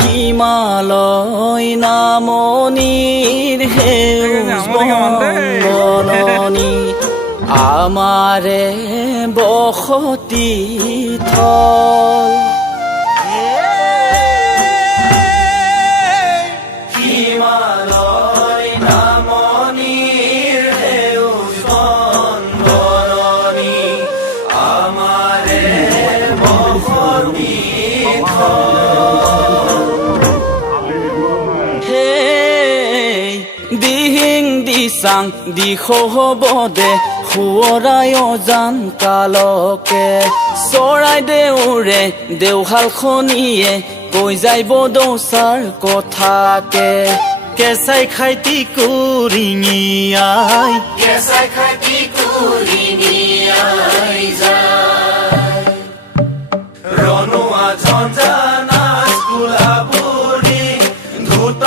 হিমালয় নামনিৰ হেউজ বননি আমাৰে বসতি থল হিমালয় নামনিৰ হেউজ বননি আমাৰে বসতি থল দিহিং দিচাং দিশ হবদে সুৱৰাই জান কালকে চৰাই দেউৰে দেওশাল খনিয়ে কৈ যাইব দৌচাৰ কথাকে কেঁচাই খাইতি কুৰিঙিয়াই কেঁচাই খাইতি কুৰিঙিয়াই যায় ৰণুৱা ঝঞ্জা নাচ গোলাপুৰী ধুত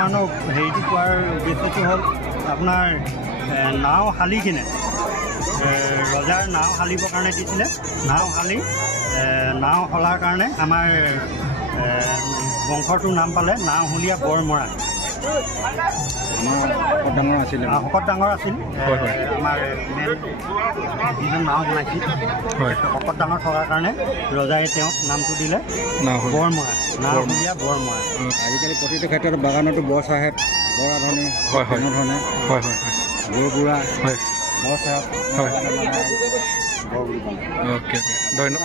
বৰ্তমানৰ হেৰিটো কোৱাৰ উদ্দেশ্যটো হ'ল আপোনাৰ নাও হালি কিনে ৰজাৰ নাও হালিবৰ কাৰণে দিছিলে। নাও হালি নাও হলাৰ কাৰণে আমাৰ বংশটোৰ নাম পালে নাওহলীয়া বৰমৰা। শকত ডাঙৰ আছিল আমাৰ মেইন যিজন নাও বনাইছিল। শকত ডাঙৰ থকাৰ কাৰণে ৰজাই তেওঁক নামটো দিলে বৰমৰা, নাওহলীয়া বৰমৰা। আজিকালি প্ৰতিটো ক্ষেত্ৰত বাগানতো বৰ চাহেব, বৰ আধুনিক তেনেধৰণে বৰবুঢ়া বৰ চাহেব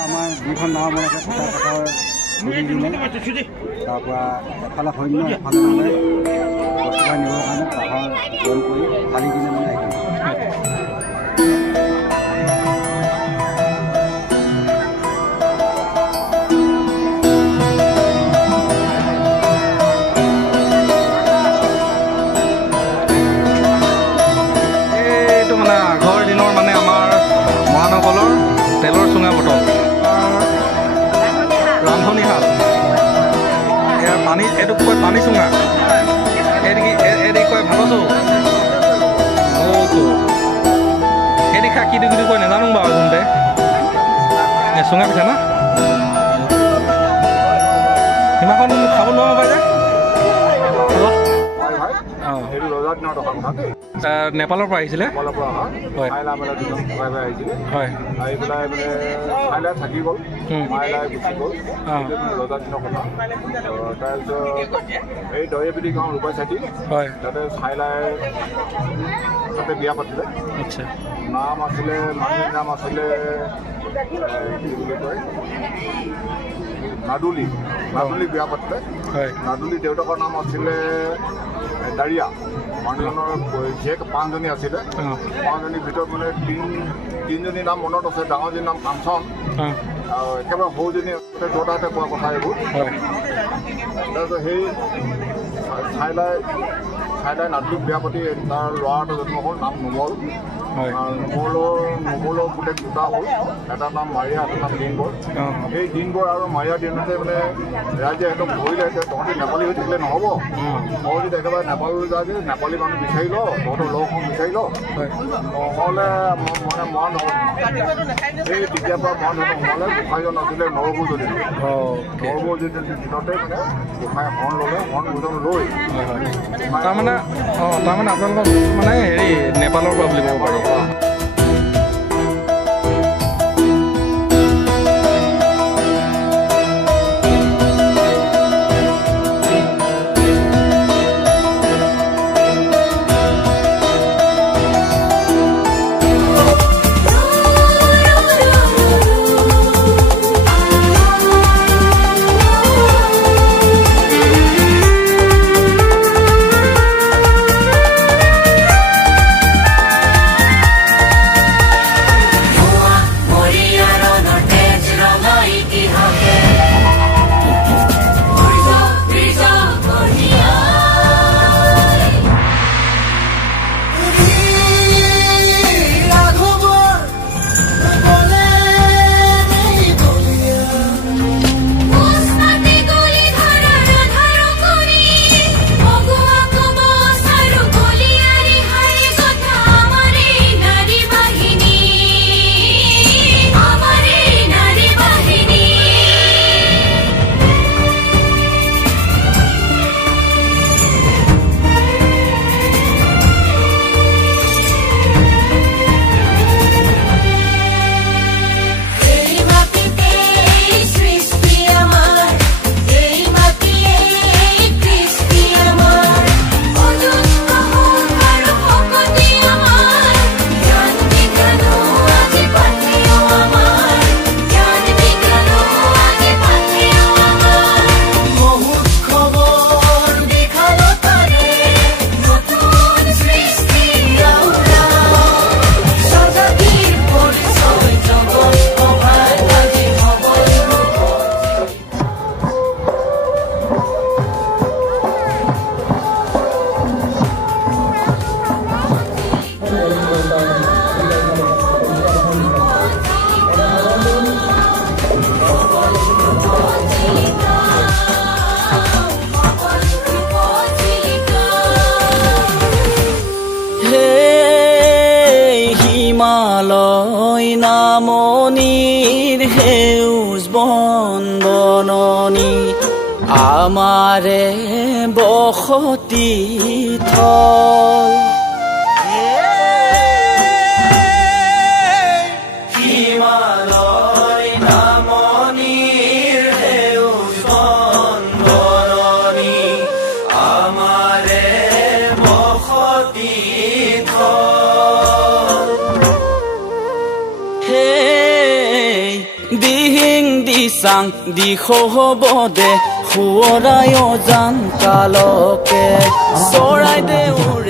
আমাৰ যিখন নাও বনাইছে পথাৰ তাৰপৰা এফালে সৈন্য এফালে মানে বস্তুৱাই নিবৰ কাৰণে পাহাৰ বন কৰি ফালি কিনে মানে এইটো মানে আগৰ দিনৰ মানে আমাৰ মহানগৰৰ তেলৰ চুঙা বটল ৰান্ধনি শাল ইয়াৰ পানী এইটোক কয় পানী চুঙা, এদি কয় ভাতছো এদি খা কি বুলি কয় নাজানো বাৰু কোনতে চুঙা পিঠা না সিমাখন খাব নোৱাৰো পাই যে নেপালৰ পৰা আহিছিলে। থাকি গ'ল গুচি গ'ল ৰজাৰ দিনৰ কথা। তাৰপিছত এই দৈয়েবিধি গাঁও ৰূপাই চাকি তাতে চাইলাই তাতে বিয়া পাতিলে। নাম আছিলে মানুহৰ নাম আছিলে কি বুলি কয় নাদুলি বিয়া পাতিলে। নাদুলি দেউতাকৰ নাম আছিলে দাৰিয়া। মানুহজনৰ জীয়েক 5জনী আছিলে। 5জনীৰ ভিতৰত মানে তিনিজনীৰ নাম মনত আছে। ডাঙৰজনীৰ নাম কাঞ্চন আৰু একেবাৰে সৰুজনী দুটাতে কোৱা কথা এইবোৰ। তাৰপিছত সেই চাইলাই নাদুলিক বিয়া পাতি তাৰ ল'ৰা এটা জন্ম হ'ল, নাম নোমল। নোমলৰ গোটেই দুটা হ'ল, এটা নাম মাৰিয়া, এটা নাম দিনবৰ। সেই দিনবৰ আৰু মাৰিয়াৰ দিনতে মানে ৰাইজে সিহঁতক ধৰিলে যে তহঁতি নেপালী হৈ থাকিলে নহ'ব, তই যদি একেবাৰে নেপাললৈ যায় যে নেপালী মানুহ বিচাৰি ল, তহঁতৰ লগখন বিচাৰি ল, নহ'লে মানে মৰা নহ'ব। সেই তেতিয়াৰ পৰা মৰা নহ'লে গোসাঁইজন আছিলে নৰভোজনী। নৰভোজনীৰ দিনতে মানে গোসাঁই হৰণ ল'লে, হৰণ ভোজন লৈ তাৰমানে আপোনালোকক মানে হেৰি নেপালৰ পৰা বুলি ক'ব পাৰি। নামনিৰ সেউজ বন বননি আমাৰে বসতি থল হিমালয় নামনিৰ সেউজ বন বননি আমাৰে বসতি থল দিহিং দিচাং দিশবদে সুৱৰাই অজান কালকে চৰাইদেউৰ